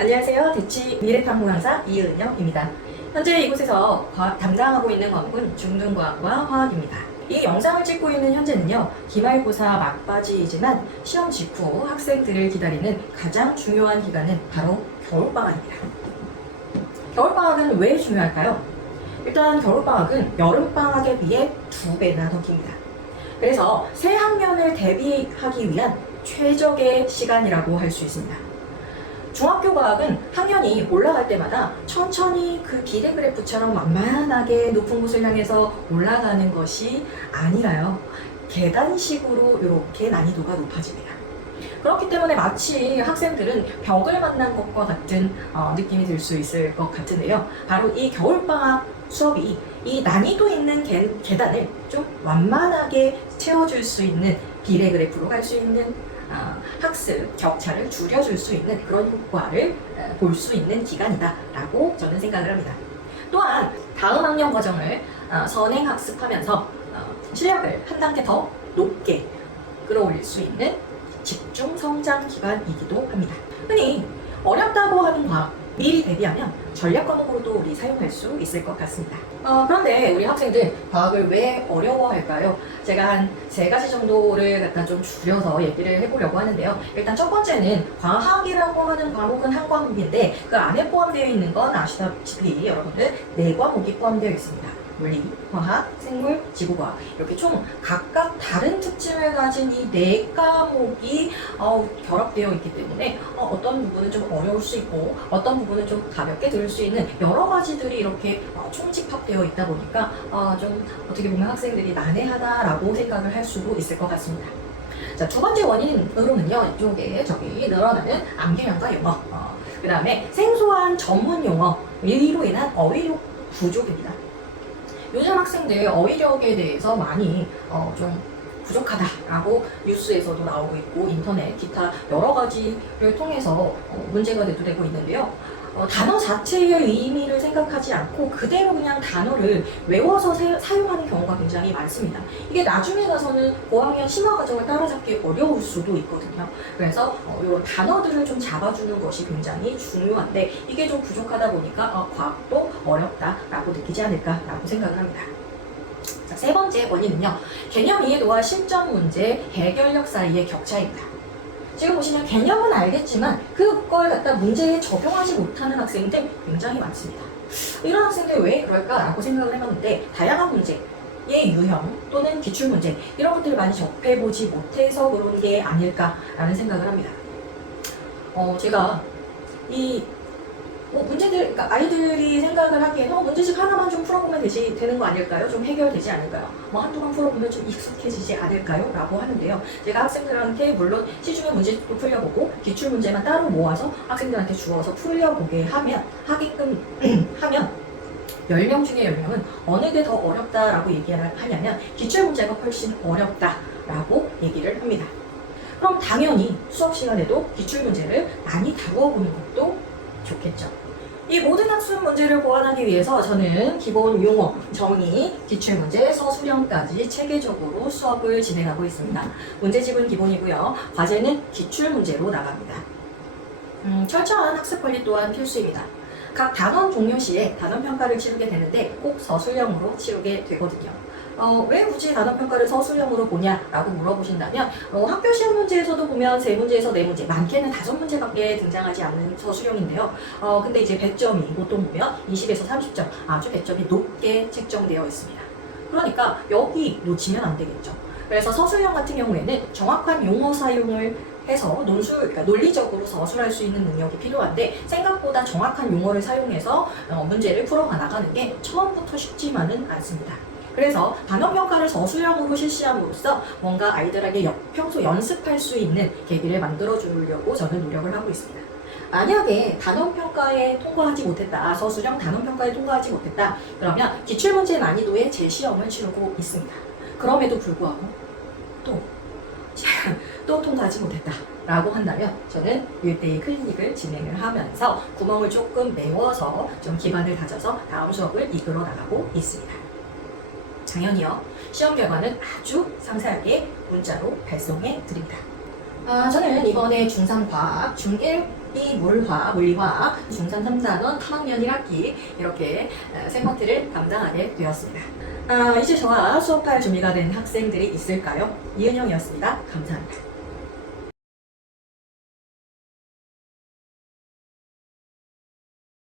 안녕하세요. 대치 미래탐구강사 이은영입니다. 현재 이곳에서 담당하고 있는 과목은 중등과학과 화학입니다. 이 영상을 찍고 있는 현재는요, 기말고사 막바지이지만 시험 직후 학생들을 기다리는 가장 중요한 기간은 바로 겨울방학입니다. 겨울방학은 왜 중요할까요? 일단 겨울방학은 여름방학에 비해 2배나 더 깁니다. 그래서 새 학년을 대비하기 위한 최적의 시간이라고 할 수 있습니다. 중학교 과학은 학년이 올라갈 때마다 천천히 그 비례그래프처럼 완만하게 높은 곳을 향해서 올라가는 것이 아니라요, 계단식으로 이렇게 난이도가 높아집니다. 그렇기 때문에 마치 학생들은 벽을 만난 것과 같은 느낌이 들 수 있을 것 같은데요. 바로 이 겨울방학 수업이 이 난이도 있는 계단을 좀 완만하게 채워줄 수 있는, 비례그래프로 갈 수 있는 학습 격차를 줄여줄 수 있는 그런 효과를 볼 수 있는 기간이다라고 저는 생각을 합니다. 또한 다음 학년 과정을 선행학습하면서 실력을 한 단계 더 높게 끌어올릴 수 있는 집중 성장 기간이기도 합니다. 흔히 어렵다고 하는 과학, 미리 대비하면 전략 과목으로도 우리 사용할 수 있을 것 같습니다. 그런데 우리 학생들 과학을 왜 어려워할까요? 제가 한 3가지 정도를 갖다 좀 줄여서 얘기를 해보려고 하는데요. 일단 첫 번째는 과학이라고 하는 과목은 한 과목인데 그 안에 포함되어 있는 건 아시다시피 여러분들 4과목이 포함되어 있습니다. 물리, 화학, 생물, 지구과학, 이렇게 총 각각 다른 특징을 가진 이 4과목이 결합되어 있기 때문에 어떤 부분은 좀 어려울 수 있고 어떤 부분은 좀 가볍게 들을 수 있는 여러 가지들이 이렇게 총집합되어 있다 보니까 좀 어떻게 보면 학생들이 난해하다라고 생각을 할 수도 있을 것 같습니다. 자, 2번째 원인으로는요, 이쪽에 저기 늘어나는 암기량과 영어, 그 다음에 생소한 전문 용어, 이로 인한 어휘력 부족입니다. 요즘 학생들 어휘력에 대해서 많이 좀 부족하다라고 뉴스에서도 나오고 있고 인터넷, 기타 여러 가지를 통해서 문제가 대두되고 있는데요. 단어 자체의 의미를 생각하지 않고 그대로 그냥 단어를 외워서 사용하는 경우가 굉장히 많습니다. 이게 나중에 가서는 고학년 심화 과정을 따라잡기 어려울 수도 있거든요. 그래서 이런 단어들을 좀 잡아주는 것이 굉장히 중요한데 이게 좀 부족하다 보니까 과학도 어렵다라고 느끼지 않을까라고 생각을 합니다. 자, 3번째 원인은요, 개념 이해도와 실전 문제 해결력 사이의 격차입니다. 지금 보시면 개념은 알겠지만 그걸 갖다 문제에 적용하지 못하는 학생들 굉장히 많습니다. 이런 학생들 왜 그럴까라고 생각을 해봤는데 다양한 문제의 유형 또는 기출문제 이런 것들을 많이 접해보지 못해서 그런 게 아닐까라는 생각을 합니다. 제가 이 문제들, 그러니까 아이들이 생각을 하기에는 문제집 하나만 좀 풀어보면 되는 거 아닐까요? 좀 해결되지 않을까요? 한두 번 풀어보면 좀 익숙해지지 않을까요? 라고 하는데요. 제가 학생들한테 물론 시중에 문제집도 풀려보고 기출문제만 따로 모아서 학생들한테 주어서 풀려보게 하게끔 하면 10명 중에 10명은 어느 게 더 어렵다라고 얘기를 하냐면 기출문제가 훨씬 어렵다라고 얘기를 합니다. 그럼 당연히 수업 시간에도 기출문제를 많이 다루어보는 것도 좋겠죠. 이 모든 학습 문제를 보완하기 위해서 저는 기본 용어, 정의, 기출문제, 서술형까지 체계적으로 수업을 진행하고 있습니다. 문제집은 기본이고요. 과제는 기출문제로 나갑니다. 철저한 학습 관리 또한 필수입니다. 각 단원 종료 시에 단원평가를 치르게 되는데 꼭 서술형으로 치르게 되거든요. 왜 굳이 단원평가를 서술형으로 보냐라고 물어보신다면 학교 시험 문제에서도 보면 3문제에서 4문제, 많게는 5문제밖에 등장하지 않는 서술형인데요. 근데 이제 100점이 보통 보면 20에서 30점, 아주 100점이 높게 책정되어 있습니다. 그러니까 여기 놓치면 안 되겠죠. 그래서 서술형 같은 경우에는 정확한 용어 사용을 해서 그러니까 논리적으로 서술할 수 있는 능력이 필요한데 생각보다 정확한 용어를 사용해서 문제를 풀어 나가는 게 처음부터 쉽지만은 않습니다. 그래서 단원평가를 서술형으로 실시함으로써 뭔가 아이들에게 평소 연습할 수 있는 계기를 만들어 주려고 저는 노력을 하고 있습니다. 만약에 단원평가에 통과하지 못했다, 서술형 단원평가에 통과하지 못했다, 그러면 기출문제 난이도의 재시험을 치르고 있습니다. 그럼에도 불구하고 또 통과하지 못했다 라고 한다면 저는 1대1 클리닉을 진행을 하면서 구멍을 조금 메워서 좀 기반을 다져서 다음 수업을 이끌어 나가고 있습니다. 당연히요, 시험 결과는 아주 상세하게 문자로 발송해 드립니다. 저는 이번에 중3 과학, 중1 물화, 물리화학, 중3, 3단원, 3학년 1학기 이렇게 샘파트를 담당하게 되었습니다. 이제 저와 수업할 준비가 된 학생들이 있을까요? 이은영이었습니다. 감사합니다.